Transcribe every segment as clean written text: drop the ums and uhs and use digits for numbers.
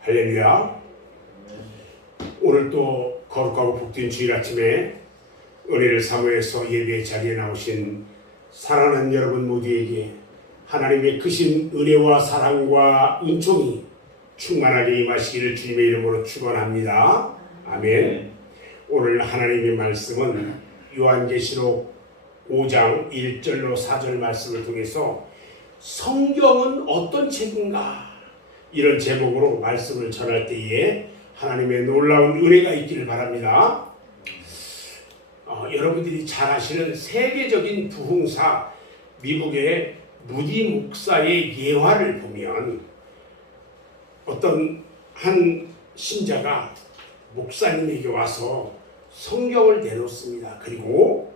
할렐루야. 오늘 또 거룩하고 복된 주일 아침에 은혜를 사모해서 예배의 자리에 나오신 사랑하는 여러분 모두에게 하나님의 크신 은혜와 사랑과 은총이 충만하게 임하시기를 주님의 이름으로 축원합니다. 아멘. 오늘 하나님의 말씀은 요한계시록 5장 1절로 4절 말씀을 통해서 성경은 어떤 책인가? 이런 제목으로 말씀을 전할 때에 하나님의 놀라운 은혜가 있기를 바랍니다. 여러분들이 잘 아시는 세계적인 부흥사 미국의 무디 목사의 예화를 보면 어떤 한 신자가 목사님에게 와서 성경을 내놓습니다. 그리고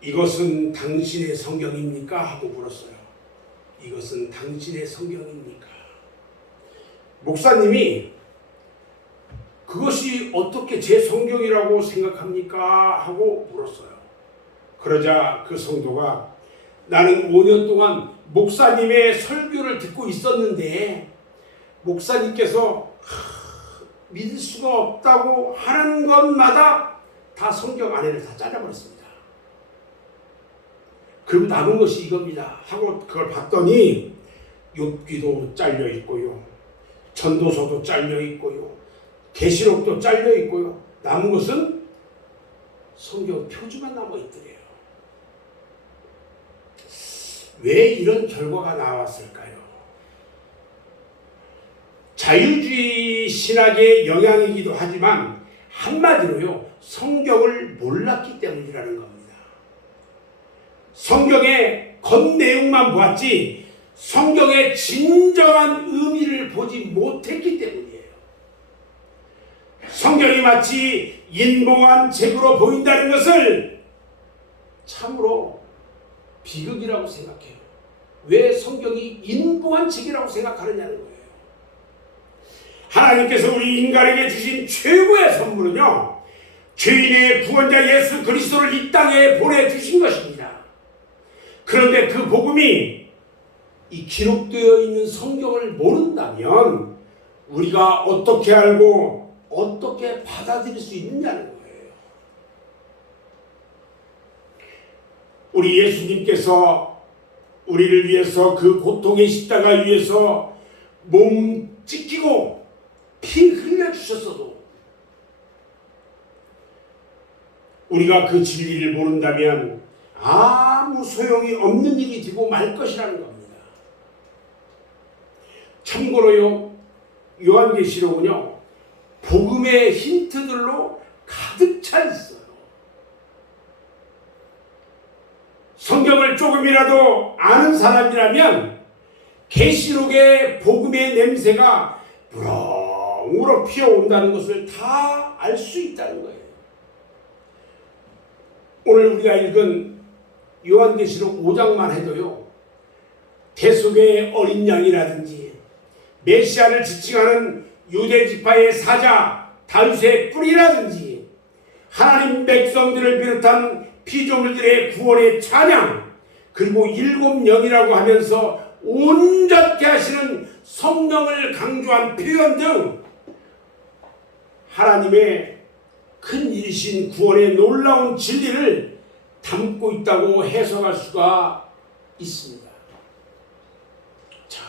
이것은 당신의 성경입니까? 하고 물었어요. 이것은 당신의 성경입니까? 목사님이 그것이 어떻게 제 성경이라고 생각합니까? 하고 물었어요. 그러자 그 성도가 나는 5년 동안 목사님의 설교를 듣고 있었는데 목사님께서 믿을 수가 없다고 하는 것마다 다 성경 안에를 다 잘라버렸습니다. 그리고 남은 것이 이겁니다. 하고 그걸 봤더니 욥기도 잘려 있고요. 전도서도 잘려 있고요. 계시록도 잘려 있고요. 남은 것은 성경 표지만 남아 있더래요. 왜 이런 결과가 나왔을까요? 자유주의 신학의 영향이기도 하지만 한마디로요. 성경을 몰랐기 때문이라는 겁니다. 성경의 겉내용만 보았지 성경의 진정한 의미를 보지 못했기 때문이에요. 성경이 마치 인봉한 책으로 보인다는 것을 참으로 비극이라고 생각해요. 왜 성경이 인봉한 책이라고 생각하느냐는 거예요. 하나님께서 우리 인간에게 주신 최고의 선물은요, 죄인의 구원자 예수 그리스도를 이 땅에 보내주신 것입니다. 그런데 그 복음이 이 기록되어 있는 성경을 모른다면 우리가 어떻게 알고 어떻게 받아들일 수 있느냐는 거예요. 우리 예수님께서 우리를 위해서 그 고통의 십자가 위에서 몸 찢기고 피 흘려주셨어도 우리가 그 진리를 모른다면 아무 소용이 없는 일이 되고 말 것이라는 겁니다. 참고로요, 요한계시록은요, 복음의 힌트들로 가득 차 있어요. 성경을 조금이라도 아는 사람이라면 계시록의 복음의 냄새가 무럭무럭 피어온다는 것을 다 알 수 있다는 거예요. 오늘 우리가 읽은 요한계시록 5장만 해도요, 대속의 어린 양이라든지 메시아를 지칭하는 유대지파의 사자 다윗의 뿌리라든지 하나님 백성들을 비롯한 피조물들의 구원의 찬양, 그리고 7영이라고 하면서 온전케 하시는 성령을 강조한 표현 등 하나님의 큰 일이신 구원의 놀라운 진리를 담고 있다고 해석할 수가 있습니다. 자,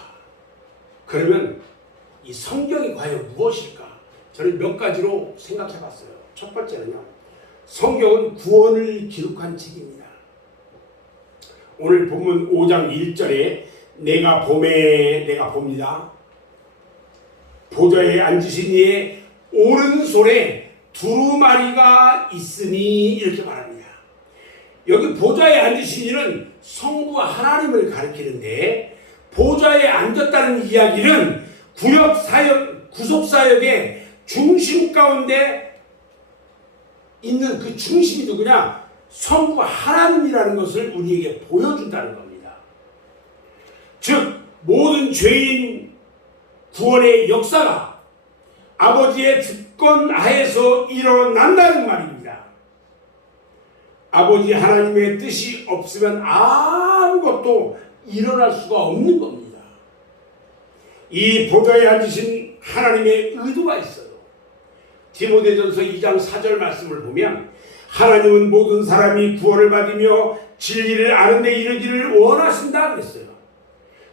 그러면 이 성경이 과연 무엇일까? 저는 몇 가지로 생각해 봤어요. 첫 번째는요, 성경은 구원을 기록한 책입니다. 오늘 본문 5장 1절에 내가 봅니다. 보좌에 앉으신 이의 오른손에 두루마리가 있으니 이렇게 말합니다. 여기 보좌에 앉으신 이는 성부와 하나님을 가리키는데 보좌에 앉았다는 이야기는 구속사역의 중심 가운데 있는 그 중심이 누구냐? 성부와 하나님이라는 것을 우리에게 보여준다는 겁니다. 즉 모든 죄인 구원의 역사가 아버지의 주권 하에서 일어난다는 말입니다. 아버지 하나님의 뜻이 없으면 아무것도 일어날 수가 없는 겁니다. 이 보좌에 앉으신 하나님의 의도가 있어요. 디모데전서 2장 4절 말씀을 보면 하나님은 모든 사람이 구원을 받으며 진리를 아는 데 이르기를 원하신다 그랬어요.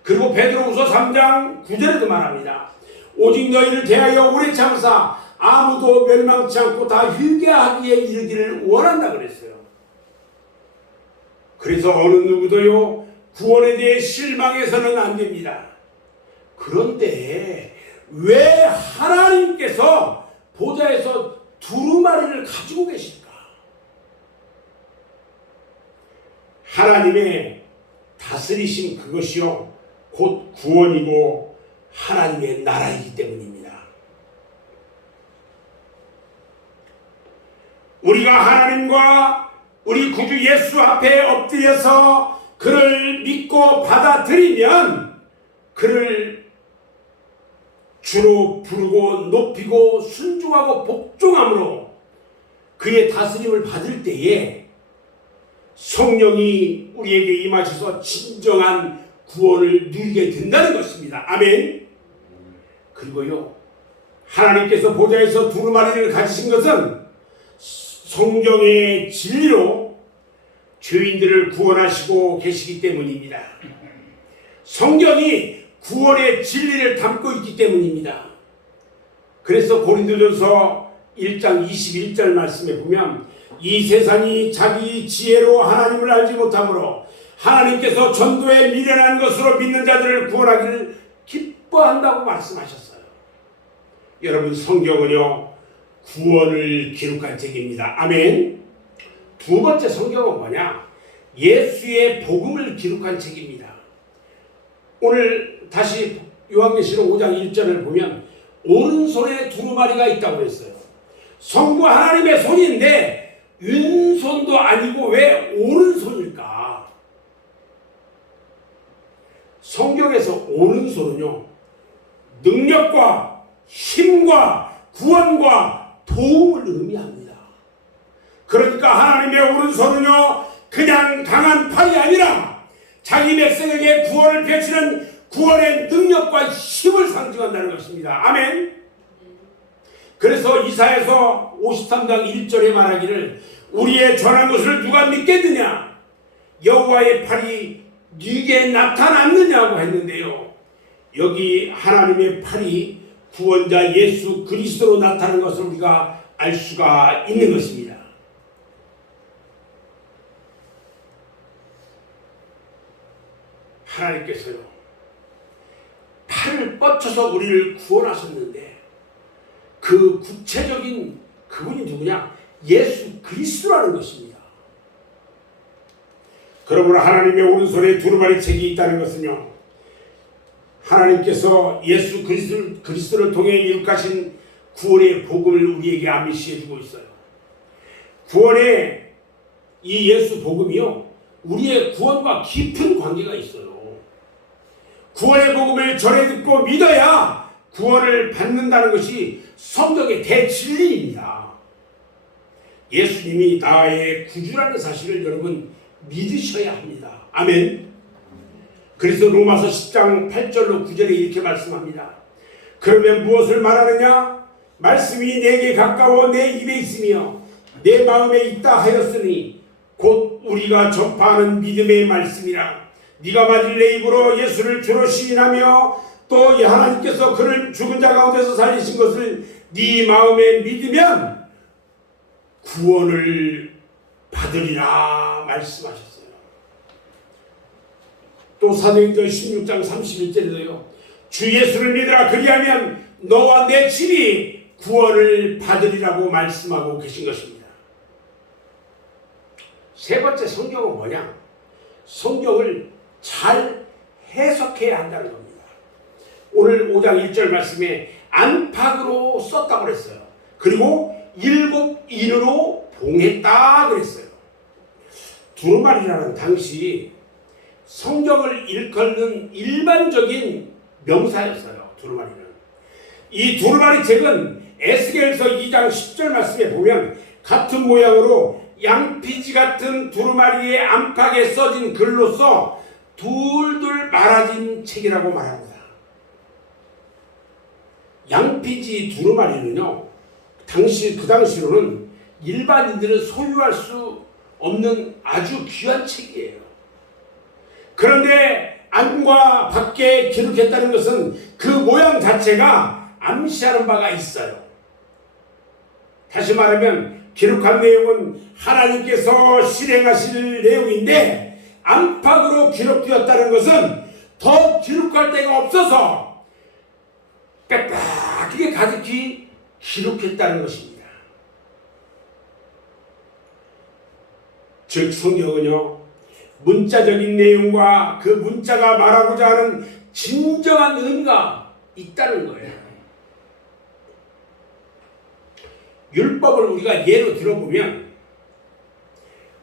그리고 베드로후서 3장 9절에도 말합니다. 오직 너희를 대하여 오래 참사 아무도 멸망치 않고 다 회개하기에 이르기를 원한다 그랬어요. 그래서 어느 누구도요 구원에 대해 실망해서는 안 됩니다. 그런데 왜 하나님께서 보좌에서 두루마리를 가지고 계실까? 하나님의 다스리심 그것이요 곧 구원이고 하나님의 나라이기 때문입니다. 우리가 하나님과 우리 구주 예수 앞에 엎드려서 그를 믿고 받아들이면 그를 주로 부르고 높이고 순종하고 복종함으로 그의 다스림을 받을 때에 성령이 우리에게 임하셔서 진정한 구원을 누리게 된다는 것입니다. 아멘. 그리고요 하나님께서 보좌에서 두루마리를 가지신 것은 성경의 진리로 죄인들을 구원하시고 계시기 때문입니다. 성경이 구원의 진리를 담고 있기 때문입니다. 그래서 고린도전서 1장 21절 말씀에 보면 이 세상이 자기 지혜로 하나님을 알지 못하므로 하나님께서 전도에 미련한 것으로 믿는 자들을 구원하기를 기뻐한다고 말씀하셨어요. 여러분 성경은요 구원을 기록한 책입니다. 아멘. 두 번째 성경은 뭐냐? 예수의 복음을 기록한 책입니다. 오늘 다시 요한계시록 5장 1절을 보면 오른손에 두루마리가 있다고 했어요. 성부 하나님의 손인데 왼손도 아니고 왜 오른손일까? 성경에서 오른손은요 능력과 힘과 구원과 도움을 의미합니다. 그러니까 하나님의 오른손은요 그냥 강한 팔이 아니라 자기 백성에게 구원을 펼치는 구원의 능력과 힘을 상징한다는 것입니다. 아멘. 그래서 이사야서 53장 1절에 말하기를 우리의 전한 것을 누가 믿겠느냐? 여호와의 팔이 네게 나타났느냐고 했는데요. 여기 하나님의 팔이 구원자 예수 그리스도로 나타나는 것을 우리가 알 수가 있는 것입니다. 하나님께서요 팔을 뻗쳐서 우리를 구원하셨는데 그 구체적인 그분이 누구냐? 예수 그리스도라는 것입니다. 그러므로 하나님의 오른손에 두루마리 책이 있다는 것은요 하나님께서 예수 그리스도를 통해 이룩하신 구원의 복음을 우리에게 암시해 주고 있어요. 구원의 이 예수 복음이요 우리의 구원과 깊은 관계가 있어요. 구원의 복음을 전해 듣고 믿어야 구원을 받는다는 것이 성경의 대진리입니다. 예수님이 나의 구주라는 사실을 여러분 믿으셔야 합니다. 아멘. 그래서 로마서 10장 8절로 9절에 이렇게 말씀합니다. 그러면 무엇을 말하느냐? 말씀이 내게 가까워 내 입에 있으며 내 마음에 있다 하였으니 곧 우리가 접하는 믿음의 말씀이라. 네가 만일 내 입으로 예수를 주로 시인하며 또 하나님께서 그를 죽은 자 가운데서 살리신 것을 네 마음에 믿으면 구원을 받으리라 말씀하셨어요. 또 사도행전 16장 31절에도요 주 예수를 믿으라 그리하면 너와 내 집이 구원을 받으리라고 말씀하고 계신 것입니다. 세 번째 성경은 뭐냐? 성경을 잘 해석해야 한다는 겁니다. 오늘 5장 1절 말씀에 안팎으로 썼다고 그랬어요. 그리고 7인으로 봉했다 그랬어요. 두루마리라는 당시 성경을 일컫는 일반적인 명사였어요. 두루마리는. 이 두루마리 책은 에스겔서 2장 10절 말씀에 보면 같은 모양으로 양피지 같은 두루마리의 안팎에 써진 글로써 둘둘 말아진 책이라고 말합니다. 양피지 두루마리는요, 그 당시로는 일반인들은 소유할 수 없는 아주 귀한 책이에요. 그런데 안과 밖에 기록했다는 것은 그 모양 자체가 암시하는 바가 있어요. 다시 말하면 기록한 내용은 하나님께서 실행하실 내용인데 안팎으로 기록되었다는 것은 더 기록할 데가 없어서 빽빽하게 가득히 기록했다는 것입니다. 즉 성경은요, 문자적인 내용과 그 문자가 말하고자 하는 진정한 의미가 있다는 거예요. 율법을 우리가 예로 들어보면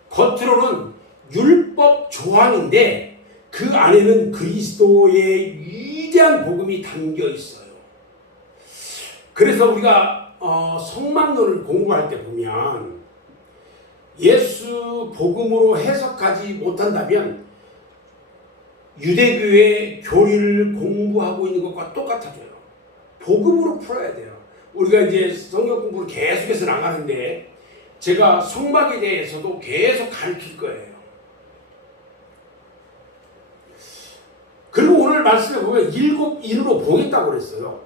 겉으로는 율법 조항인데 그 안에는 그리스도의 위대한 복음이 담겨 있어요. 그래서 우리가 성막론을 공부할 때 보면 예수 복음으로 해석하지 못한다면 유대교의 교리를 공부하고 있는 것과 똑같아져요. 복음으로 풀어야 돼요. 우리가 이제 성경 공부를 계속해서 나가는데 제가 성막에 대해서도 계속 가르칠 거예요. 그리고 오늘 말씀에 보면 7인으로 보겠다고 그랬어요.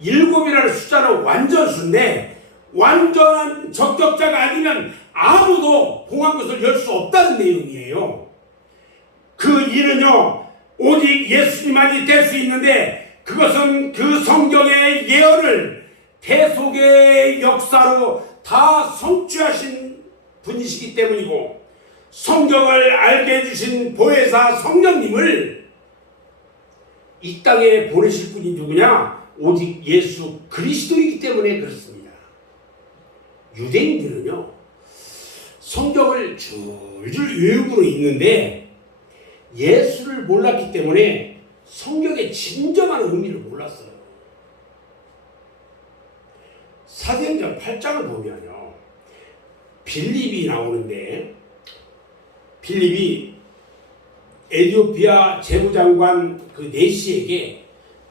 7이라는 숫자는 완전수인데 완전한 적격자가 아니면 아무도 봉한 것을 열 수 없다는 내용이에요. 그 일은요, 오직 예수님만이 될 수 있는데 그것은 그 성경의 예언을 대속의 역사로 다 성취하신 분이시기 때문이고 성경을 알게 해주신 보혜사 성령님을 이 땅에 보내실 분이 누구냐? 오직 예수 그리스도이기 때문에 그렇습니다. 유대인들은요, 성경을 줄줄 외우고 있는데 예수를 몰랐기 때문에 성경의 진정한 의미를 몰랐어요. 사도행전 8장을 보면요, 빌립이 나오는데 빌립이 에티오피아 재무장관 그 네시에게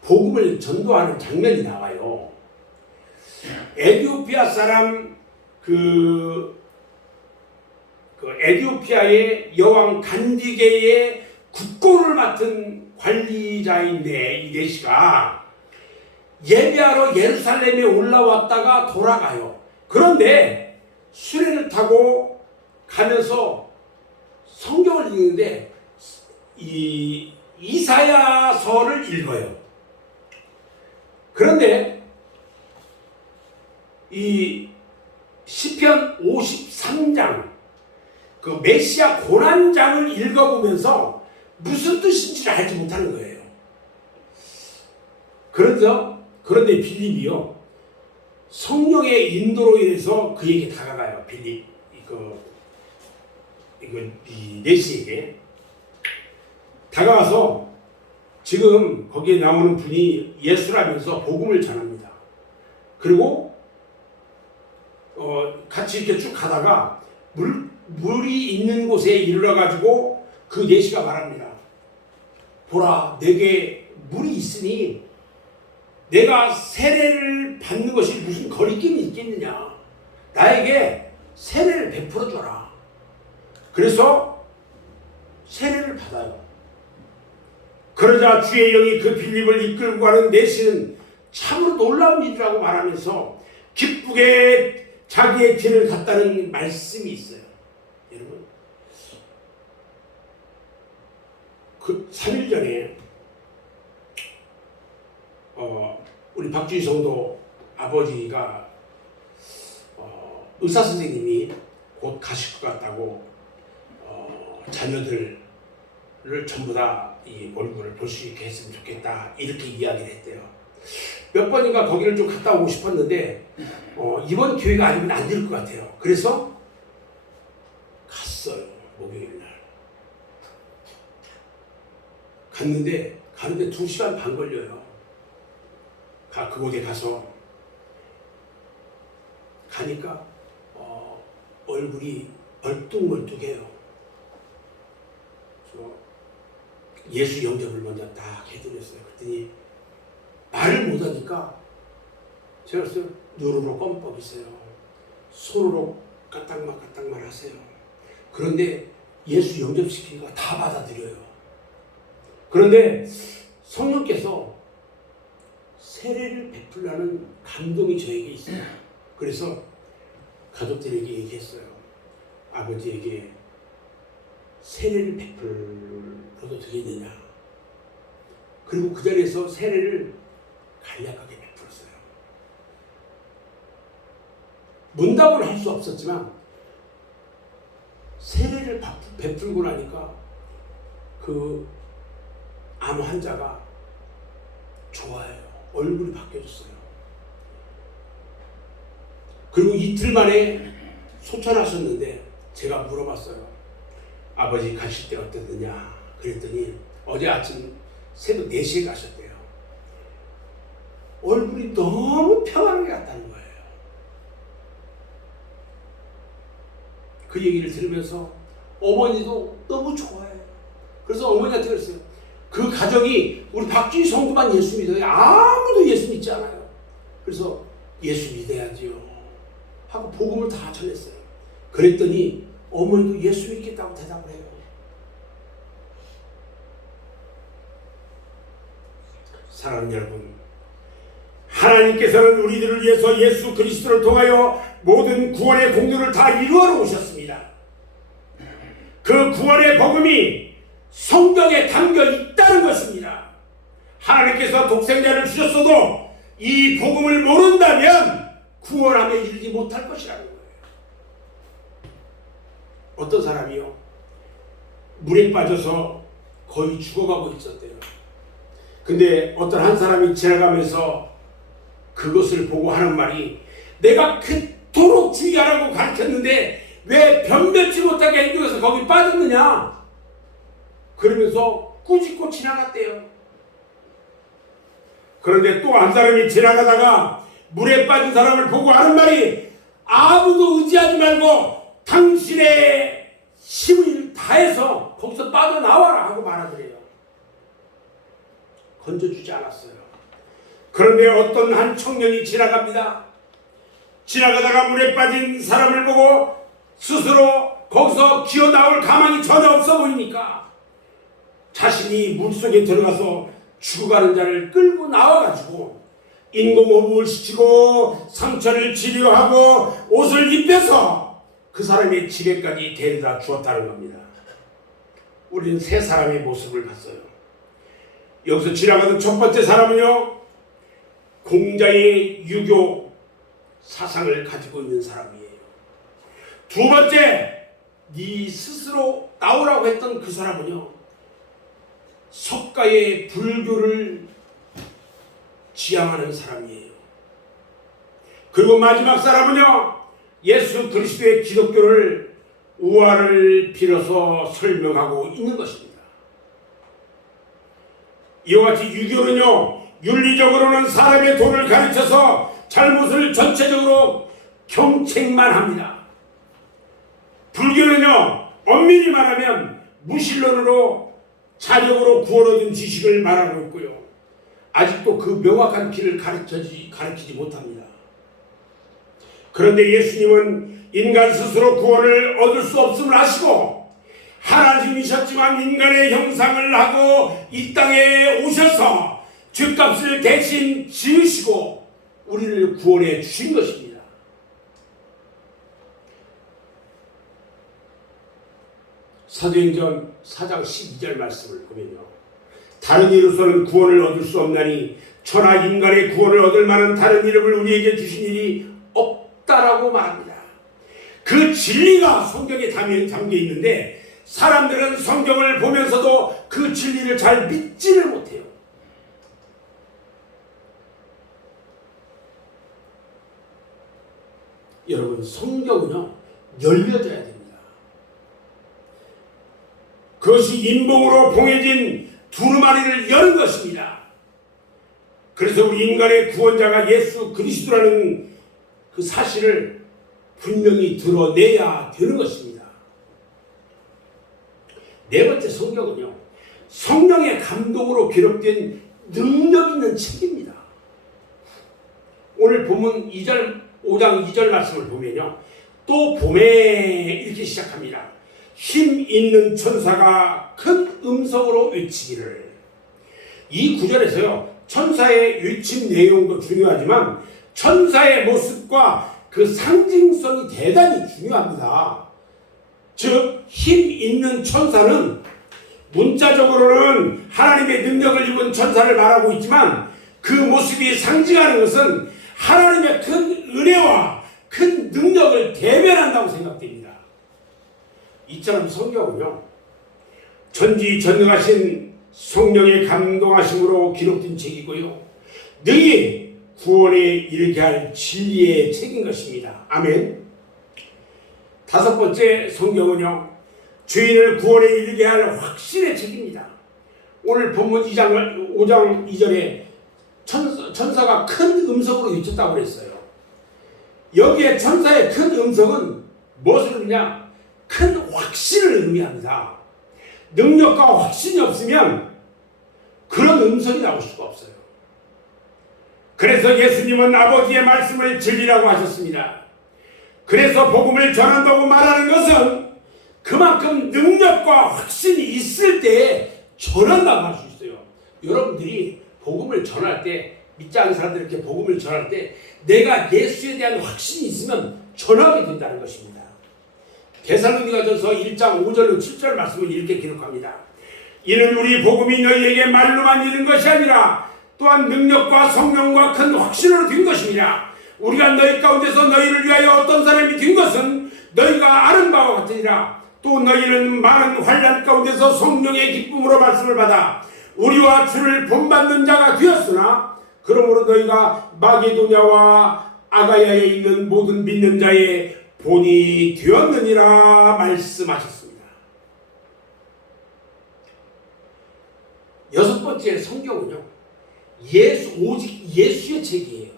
복음을 전도하는 장면이 나와요. 에티오피아 사람 그 에티오피아의 여왕 간디게의 국고를 맡은 관리자인데 이 네시가 예배하러 예루살렘에 올라왔다가 돌아가요. 그런데 수레를 타고 가면서 성경을 읽는데 이 이사야서를 읽어요. 그런데 이 시편 53장 그 메시아 고난장을 읽어보면서 무슨 뜻인지를 알지 못하는 거예요. 그런데 빌립이요, 성령의 인도로 인해서 그에게 다가가요. 빌립 이 네시에게 다가와서 지금 거기에 나오는 분이 예수라면서 복음을 전합니다. 그리고 같이 이렇게 쭉 가다가 물이 있는 곳에 이르러가지고 그 네시가 말합니다. 보라, 내게 물이 있으니 내가 세례를 받는 것이 무슨 거리낌이 있겠느냐. 나에게 세례를 베풀어 줘라. 그래서 세례를 받아요. 그러자 주의 영이 그 빌립을 이끌고 가는 네시는 참으로 놀라운 일이라고 말하면서 기쁘게 자기의 길을 갔다는 말씀이 있어요. 여러분, 그 3일 전에 우리 박주희 성도 아버지가 의사 선생님이 곧 가실 것 같다고 자녀들을 전부 다 이 얼굴을 볼 수 있게 했으면 좋겠다 이렇게 이야기를 했대요. 몇 번인가 거기를 좀 갔다 오고 싶었는데 이번 기회가 아니면 안 될 것 같아요. 그래서 갔어요. 목요일 날 갔는데 가는데 2시간 반 걸려요. 그곳에 가서 가니까 얼굴이 벌뚝벌뚝해요. 예수 영접을 먼저 딱 해드렸어요. 그랬더니 말을 못하니까 제가 그래서 눈으로 껌뻑 있어요. 손으로 까딱만 하세요. 그런데 예수 영접시키니까 다 받아들여요. 그런데 성령께서 세례를 베풀라는 감동이 저에게 있어요. 그래서 가족들에게 얘기했어요. 아버지에게 세례를 베풀어도 되겠느냐. 그리고 그 자리에서 세례를 간략하게 베풀었어요. 문답을 할 수 없었지만 세례를 베풀고 나니까 그 암 환자가 좋아해요. 얼굴이 바뀌어졌어요. 그리고 이틀 만에 소천하셨는데 제가 물어봤어요. 아버지 가실 때 어땠느냐. 그랬더니 어제 아침 새벽 4시에 가셨대요. 얼굴이 너무 평안하게 갔다는 거예요. 그 얘기를 들으면서 어머니도 너무 좋아해요. 그래서 어머니한테 그랬어요. 그 가정이 우리 박주희 성도만 예수 믿어요. 아무도 예수 믿지 않아요. 그래서 예수 믿어야지요 하고 복음을 다 전했어요. 그랬더니 어머니도 예수 믿겠다고 대답을 해요. 사랑하는 여러분, 하나님께서는 우리들을 위해서 예수 그리스도를 통하여 모든 구원의 공로를 다 이루어 놓으셨습니다. 그 구원의 복음이 성경에 담겨 있다는 것입니다. 하나님께서 독생자를 주셨어도 이 복음을 모른다면 구원함에 이르지 못할 것이라는 거예요. 어떤 사람이요, 물에 빠져서 거의 죽어가고 있었대요. 근데 어떤 한 사람이 지나가면서 그것을 보고 하는 말이, 내가 그토록 주의하라고 가르쳤는데 왜 변변치 못하게 행동해서 거기 빠졌느냐. 그러면서 꾸짖고 지나갔대요. 그런데 또 한 사람이 지나가다가 물에 빠진 사람을 보고 하는 말이, 아무도 의지하지 말고 당신의 힘을 다해서 거기서 빠져나와라 하고 말하더래요. 건져주지 않았어요. 그런데 어떤 한 청년이 지나갑니다. 지나가다가 물에 빠진 사람을 보고 스스로 거기서 기어 나올 가망이 전혀 없어 보이니까 자신이 물속에 들어가서 죽어가는 자를 끌고 나와가지고 인공호흡을 시키고 상처를 치료하고 옷을 입혀서 그 사람의 집에까지 데려다 주었다는 겁니다. 우리는 세 사람의 모습을 봤어요. 여기서 지나가던 첫 번째 사람은요, 공자의 유교 사상을 가지고 있는 사람이에요. 두 번째, 네 스스로 나오라고 했던 그 사람은요, 석가의 불교를 지향하는 사람이에요. 그리고 마지막 사람은요, 예수 그리스도의 기독교를 우화를 빌어서 설명하고 있는 것입니다. 이와 같이 유교는요, 윤리적으로는 사람의 돈을 가르쳐서 잘못을 전체적으로 경책만 합니다. 불교는요, 엄밀히 말하면 무신론으로 자력으로 구원 얻은 지식을 말하고 있고요, 아직도 그 명확한 길을 가르치지 못합니다. 그런데 예수님은 인간 스스로 구원을 얻을 수 없음을 아시고 하나님이셨지만 인간의 형상을 하고 이 땅에 오셔서 죄값을 대신 지으시고 우리를 구원해 주신 것입니다. 사도행전 4장 12절 말씀을 보면요, 다른 이로서는 구원을 얻을 수 없나니 천하 인간의 구원을 얻을 만한 다른 이름을 우리에게 주신 일이 없다라고 말합니다. 그 진리가 성경에 담겨 있는데 사람들은 성경을 보면서도 그 진리를 잘 믿지를 못해요. 여러분, 성경은요, 열려져야 됩니다. 그것이 인봉으로 봉해진 두루마리를 여는 것입니다. 그래서 우리 인간의 구원자가 예수 그리스도라는 그 사실을 분명히 드러내야 되는 것입니다. 네 번째, 성경은요, 성령의 감동으로 기록된 능력 있는 책입니다. 오늘 본문 5장 2절 말씀을 보면요. 또 봄에 이렇게 시작합니다. 힘 있는 천사가 큰 음성으로 외치기를. 이 구절에서요. 천사의 외침 내용도 중요하지만 천사의 모습과 그 상징성이 대단히 중요합니다. 즉, 힘 있는 천사는 문자적으로는 하나님의 능력을 입은 천사를 말하고 있지만 그 모습이 상징하는 것은 하나님의 큰 은혜와 큰 능력을 대변한다고 생각됩니다. 이처럼 성경은요, 전지전능하신 성령의 감동하심으로 기록된 책이고요, 능히 구원에 이르게 할 진리의 책인 것입니다. 아멘. 다섯 번째, 성경은요, 죄인을 구원에 이르게 할 확신의 책입니다. 오늘 본문 5장 2절에 천사가 큰 음성으로 외쳤다고 그랬어요. 여기에 천사의 큰 음성은 무엇을 의미하냐? 큰 확신을 의미합니다. 능력과 확신이 없으면 그런 음성이 나올 수가 없어요. 그래서 예수님은 아버지의 말씀을 진리라고 하셨습니다. 그래서 복음을 전한다고 말하는 것은 그만큼 능력과 확신이 있을 때 전한다고 할 수 있어요. 여러분들이 복음을 전할 때, 믿지 않는 사람들에게 복음을 전할 때 내가 예수에 대한 확신이 있으면 전하게 된다는 것입니다. 데살로니가전서 1장 5절로 7절 말씀은 이렇게 기록합니다. 이는 우리 복음이 너희에게 말로만 이른 것이 아니라 또한 능력과 성령과 큰 확신으로 된 것입니다. 우리가 너희 가운데서 너희를 위하여 어떤 사람이 된 것은 너희가 아는 바와 같으니라. 또 너희는 많은 환난 가운데서 성령의 기쁨으로 말씀을 받아 우리와 주를 본받는 자가 되었으나 그러므로 너희가 마게도냐와 아가야에 있는 모든 믿는 자의 본이 되었느니라 말씀하셨습니다. 여섯 번째, 성경은요, 오직 예수의 책이에요.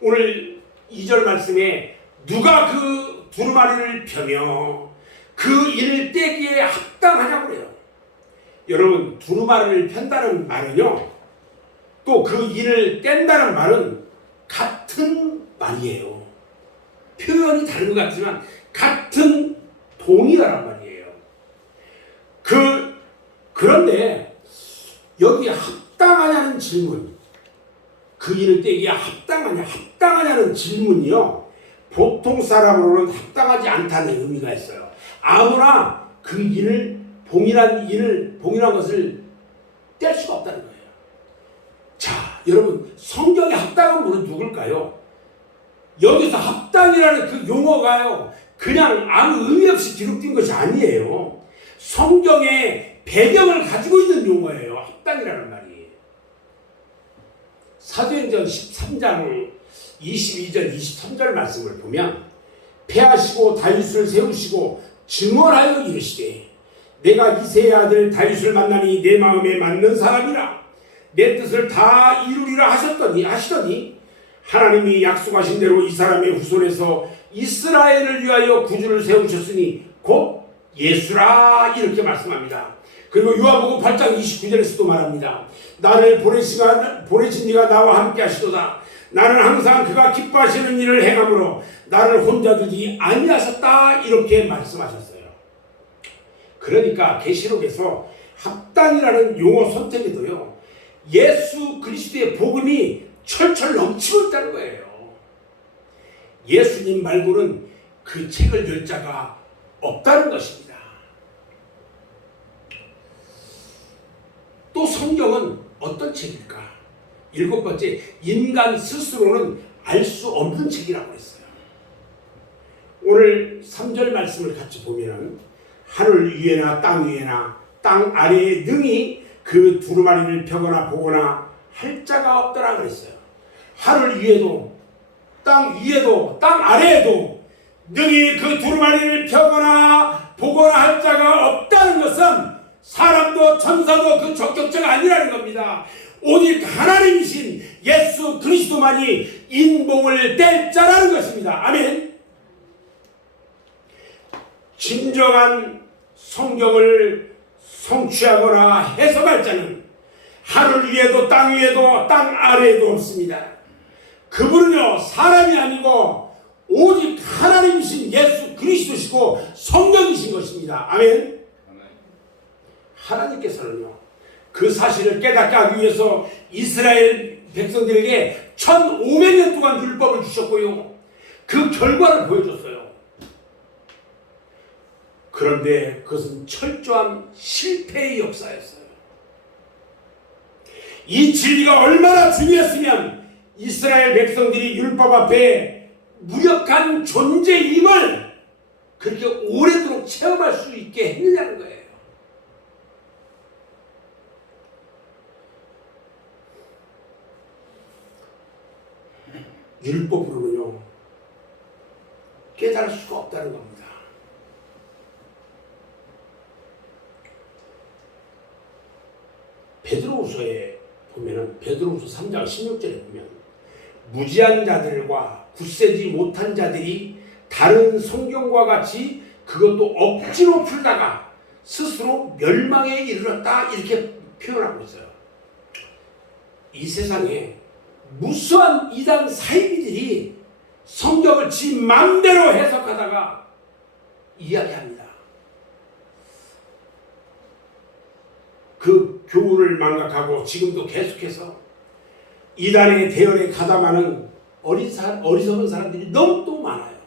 오늘 2절 말씀에 누가 그 두루마리를 펴며 그 일을 떼기에 합당하냐고 그래요. 여러분, 두루마리를 편다는 말은요, 또 그 일을 뗀다는 말은 같은 말이에요. 표현이 다른 것 같지만 같은 동의어란 말이에요. 그런데 여기 합당하냐는 질문, 그 일을 떼기에 합당하냐는 질문이요, 보통 사람으로는 합당하지 않다는 의미가 있어요. 아무나 그 일을, 봉인한 것을 뗄 수가 없다는 거예요. 자, 여러분, 성경에 합당한 분은 누굴까요? 여기서 합당이라는 그 용어가요, 그냥 아무 의미 없이 기록된 것이 아니에요. 성경의 배경을 가지고 있는 용어예요. 합당이라는 말이. 사도행전 13장 22절 23절 말씀을 보면 패하시고 다윗을 세우시고 증언하여 이르시되 내가 이새의 아들 다윗을 만나니 내 마음에 맞는 사람이라 내 뜻을 다 이루리라 하시더니 하나님이 약속하신 대로 이 사람의 후손에서 이스라엘을 위하여 구주를 세우셨으니 곧 예수라, 이렇게 말씀합니다. 그리고 요한복음 8장 29절에서도 말합니다. 나를 보내신 이가 나와 함께 하시도다. 나는 항상 그가 기뻐하시는 일을 행함으로 나를 혼자 두지 아니하셨다, 이렇게 말씀하셨어요. 그러니까 계시록에서 합당이라는 용어 선택에도요, 예수 그리스도의 복음이 철철 넘치고 있다는 거예요. 예수님 말고는 그 책을 열 자가 없다는 것입니다. 또 성경은 어떤 책일까? 일곱 번째, 인간 스스로는 알 수 없는 책이라고 했어요. 오늘 3절 말씀을 같이 보면 하늘 위에나 땅 위에나 땅 아래에 능히 그 두루마리를 펴거나 보거나 할 자가 없더라 그랬어요. 하늘 위에도 땅 위에도 땅 아래에도 능히 그 두루마리를 펴거나 보거나 할 자가 없다는 것은 사람도 천사도 그 적격자가 아니라는 겁니다. 오직 하나님이신 예수 그리스도만이 인봉을 뗄 자라는 것입니다. 아멘. 진정한 성경을 성취하거나 해석할 자는 하늘 위에도 땅 위에도 땅 아래에도 없습니다. 그분은요 사람이 아니고 오직 하나님이신 예수 그리스도시고 성령이신 것입니다. 아멘. 하나님께서는요 그 사실을 깨닫게 하기 위해서 이스라엘 백성들에게 1500년 동안 율법을 주셨고요 그 결과를 보여줬어요. 그런데 그것은 철저한 실패의 역사였어요. 이 진리가 얼마나 중요했으면 이스라엘 백성들이 율법 앞에 무력한 존재임을 그렇게 오래도록 체험할 수 있게 했느냐는 거예요. 율법으로는요 깨달을 수가 없다는 겁니다. 베드로후서에 보면은 베드로후서 3장 16절에 보면 무지한 자들과 굳세지 못한 자들이 다른 성경과 같이 그것도 억지로 풀다가 스스로 멸망에 이르렀다 이렇게 표현하고 있어요. 이 세상에 무수한 이단 사이비들이 성경을 지 맘대로 해석하다가 이야기합니다. 그 교훈을 망각하고 지금도 계속해서 이단의 대열에 가담하는 어리석은 사람들이 너무 많아요.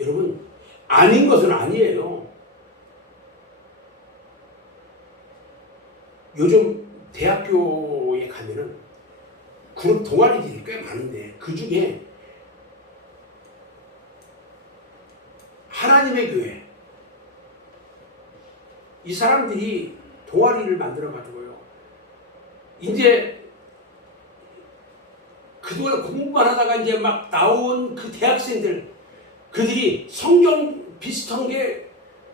여러분 아닌 것은 아니에요. 요즘 대학교에 가면은 그룹 동아리들이 꽤 많은데 그 중에 하나님의 교회 이 사람들이 동아리를 만들어 가지고요 이제 그동안 공부만 하다가 이제 막 나온 그 대학생들 그들이 성경 비슷한 게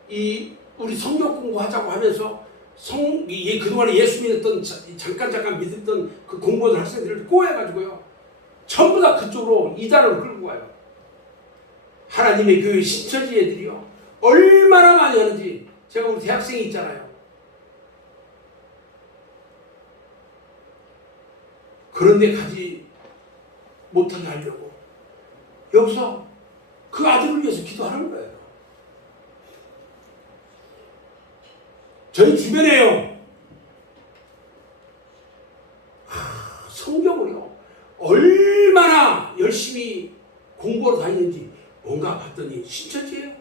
이 우리 성경 공부하자고 하면서 그동안에 예수 믿었던 잠깐 믿었던 그 공부하던 학생들을 꼬여가지고요 전부 다 그쪽으로 이단으로 끌고 가요. 하나님의 교회 신처지 애들이요 얼마나 많이 하는지 제가 우리 대학생이 있잖아요. 그런데 가지 못하게 하려고 여기서 그 아들을 위해서 기도하는 거예요. 저희 주변에요 성경을요 얼마나 열심히 공부하러 다니는지 뭔가 봤더니 신천지예요.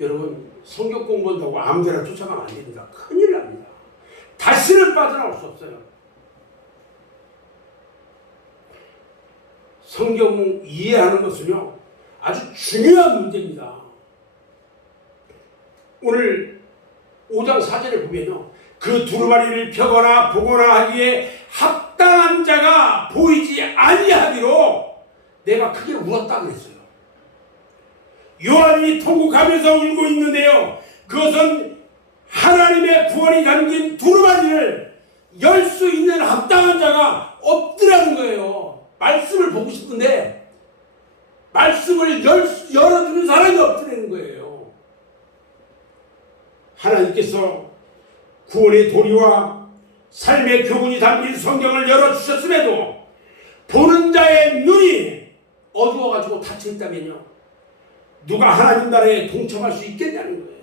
여러분 성경 공부한다고 아무데나 쫓아가면 안 됩니다. 큰일 납니다. 다시는 빠져나올 수 없어요. 성경 이해하는 것은요 아주 중요한 문제입니다. 오늘 5장 4절에 보면요 그 두루마리를 펴거나 보거나 하기에 합당한 자가 보이지 아니하기로 내가 크게 울었다 그랬어요. 요한이 통곡하면서 울고 있는데요 그것은 하나님의 구원이 담긴 두루마리를 열 수 있는 합당한 자가 없더라는 거예요. 말씀을 보고 싶은데 말씀을 열어주는 사람이 없더라는 거예요. 하나님께서 구원의 도리와 삶의 교훈이 담긴 성경을 열어주셨음에도 보는 자의 눈이 어두워가지고 닫혀있다면요 누가 하나님 나라에 동참할 수 있겠냐는 거예요.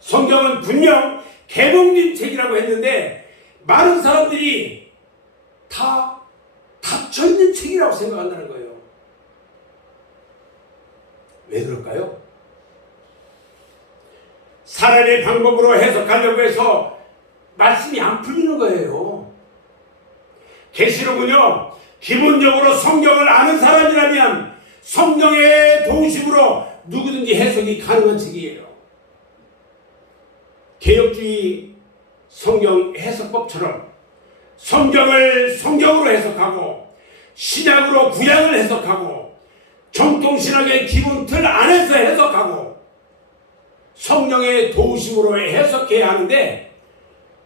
성경은 분명 개봉된 책이라고 했는데 많은 사람들이 다 닫혀있는 책이라고 생각한다는 거예요. 왜 그럴까요? 사람의 방법으로 해석하려고 해서 말씀이 안 풀리는 거예요. 계시록은요 기본적으로 성경을 아는 사람이라면 성령의 도우심으로 누구든지 해석이 가능한 책이에요. 개혁주의 성경 해석법처럼 성경을 성경으로 해석하고 신약으로 구약을 해석하고 정통신학의 기본 틀 안에서 해석하고 성령의 도우심으로 해석해야 하는데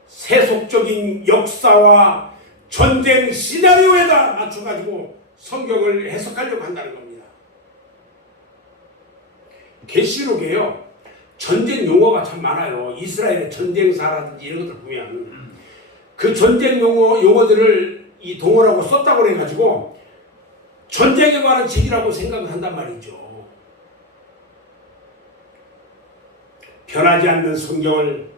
세속적인 역사와 전쟁 시나리오에다 맞춰가지고 성경을 해석하려고 한다는 겁니다. 계시록에요 전쟁 용어가 참 많아요. 이스라엘의 전쟁사라든지 이런 것들 보면 그 전쟁 용어들을 이 동원하고 썼다고 해가지고 전쟁에 관한 책이라고 생각을 한단 말이죠. 변하지 않는 성경을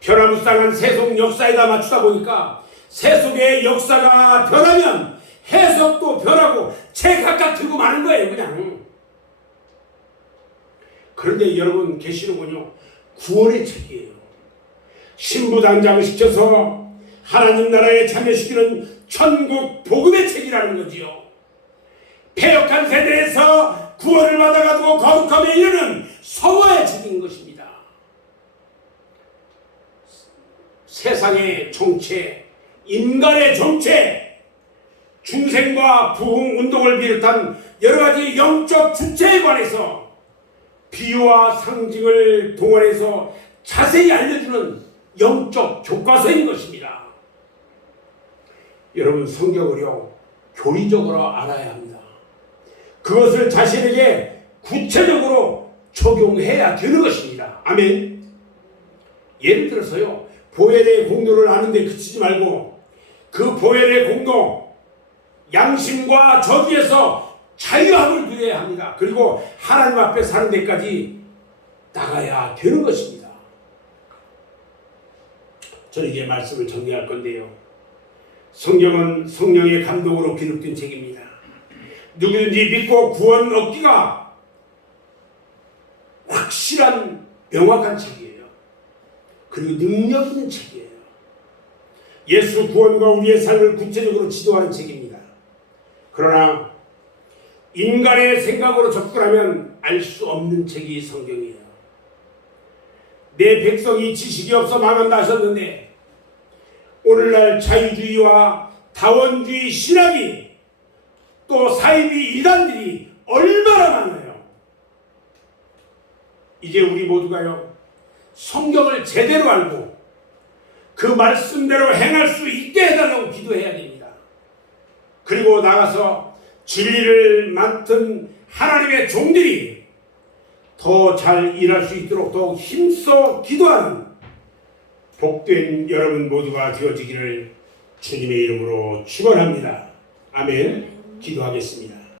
변화무쌍한 세속 역사에다 맞추다 보니까 세속의 역사가 변하면 해석도 변하고 제각각 들고 마는 거예요, 그냥. 그런데 여러분 계시는군요. 구원의 책이에요. 신부단장을 시켜서 하나님 나라에 참여시키는 천국 복음의 책이라는 거지요. 패역한 세대에서 구원을 받아가지고 거룩함에 이르는 성화의 책인 것입니다. 세상의 정체, 인간의 정체, 중생과 부흥 운동을 비롯한 여러 가지 영적 주체에 관해서 비유와 상징을 동원해서 자세히 알려주는 영적 교과서인 것입니다. 여러분, 성경을요 교리적으로 알아야 합니다. 그것을 자신에게 구체적으로 적용해야 되는 것입니다. 아멘. 예를 들어서요, 보혈의 공로를 아는데 그치지 말고 그 보혈의 공로, 양심과 저주에서 자유함을 누려야 합니다. 그리고 하나님 앞에 사는 데까지 나가야 되는 것입니다. 저는 이제 말씀을 정리할 건데요, 성경은 성령의 감동으로 기록된 책입니다. 누구든지 믿고 구원 얻기가 확실한 명확한 책이에요. 그리고 능력 있는 책이에요. 예수 구원과 우리의 삶을 구체적으로 지도하는 책입니다. 그러나 인간의 생각으로 접근하면 알 수 없는 책이 성경이에요. 내 백성이 지식이 없어 망한다 하셨는데 오늘날 자유주의와 다원주의 신학이 또 사이비 이단들이 얼마나 많아요. 이제 우리 모두가요, 성경을 제대로 알고 그 말씀대로 행할 수 있게 해달라고 기도해야 됩니다. 그리고 나가서 진리를 맡은 하나님의 종들이 더 잘 일할 수 있도록 더욱 힘써 기도하는 복된 여러분 모두가 되어지기를 주님의 이름으로 축원합니다. 아멘. 기도하겠습니다.